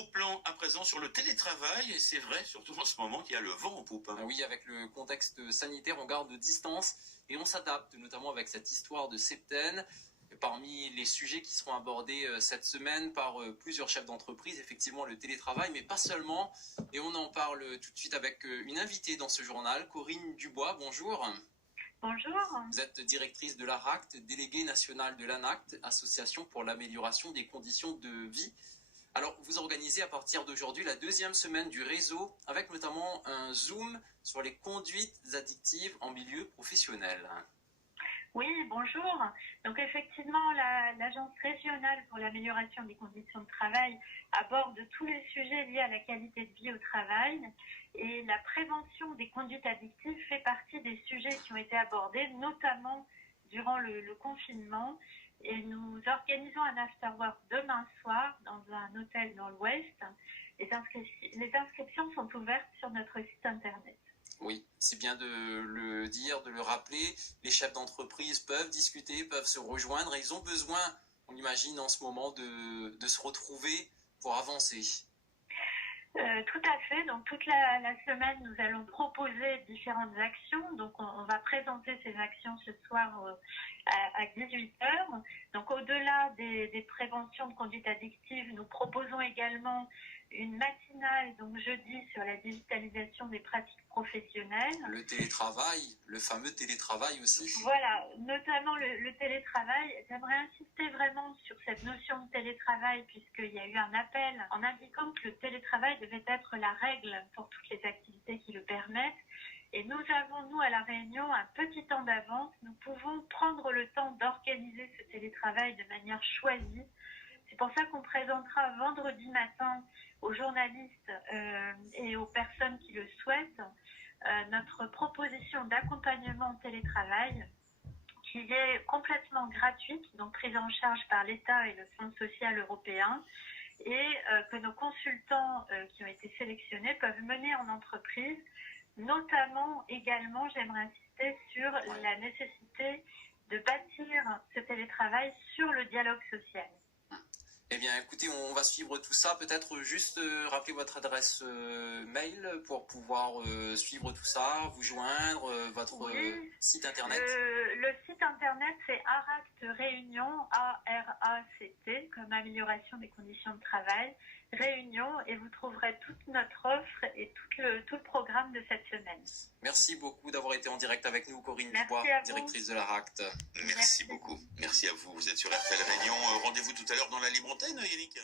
gros plan à présent sur le télétravail, et c'est vrai, surtout en ce moment qu'il y a le vent en poupe. Ah oui, avec le contexte sanitaire, on garde distance et on s'adapte, notamment avec cette histoire de septaine. Parmi les sujets qui seront abordés cette semaine par plusieurs chefs d'entreprise, effectivement le télétravail, mais pas seulement. Et on en parle tout de suite avec une invitée dans ce journal, Corinne Dubois, bonjour. Bonjour. Vous êtes directrice de l'ARACT, déléguée nationale de l'ANACT, Association pour l'amélioration des conditions de vie. Alors, vous organisez à partir d'aujourd'hui la deuxième semaine du réseau, avec notamment un zoom sur les conduites addictives en milieu professionnel. Oui, bonjour. Donc effectivement, l'Agence régionale pour l'amélioration des conditions de travail aborde tous les sujets liés à la qualité de vie au travail, et la prévention des conduites addictives fait partie des sujets qui ont été abordés, notamment durant le confinement. Et nous organisons un after-work demain soir dans un hôtel dans l'Ouest. Les inscriptions sont ouvertes sur notre site internet. Oui, c'est bien de le dire, de le rappeler. Les chefs d'entreprise peuvent discuter, peuvent se rejoindre. Et ils ont besoin, on imagine en ce moment, de se retrouver pour avancer. Tout à fait. Donc toute la semaine, nous allons proposer différentes actions. Donc on va présenter ces actions ce soir à 18h. Donc au-delà des préventions de conduite addictive, nous proposons également une matinale, donc jeudi, sur la digitalisation des pratiques professionnelles. Le télétravail, le fameux télétravail aussi. Voilà, notamment le télétravail. J'aimerais insister vraiment sur cette notion de télétravail, puisqu'il y a eu un appel en indiquant que le télétravail devait être la règle pour toutes les activités qui le permettent. Et nous avons, nous, à La Réunion, un petit temps d'avance. Nous pouvons prendre le temps d'organiser ce télétravail de manière choisie. C'est pour ça qu'on présentera vendredi matin aux journalistes et aux personnes qui le souhaitent notre proposition d'accompagnement au télétravail, qui est complètement gratuite, donc prise en charge par l'État et le Fonds social européen, et que nos consultants qui ont été sélectionnés peuvent mener en entreprise. Notamment également, j'aimerais insister sur la nécessité de bâtir ce télétravail sur le dialogue social. Eh bien, écoutez, on va suivre tout ça. Peut-être juste rappeler votre adresse mail pour pouvoir suivre tout ça, vous joindre, votre site internet. Le site internet, c'est ARACT Réunion, ARACT, comme amélioration des conditions de travail, Réunion, et vous trouverez toute notre offre et tout le programme de cette semaine. Merci beaucoup d'avoir été en direct avec nous, Corinne Dubois, directrice de l'ARACT. Merci beaucoup. Merci à vous. Vous êtes sur RTL Réunion. Rendez-vous tout à l'heure dans la libre antenne, Yannick.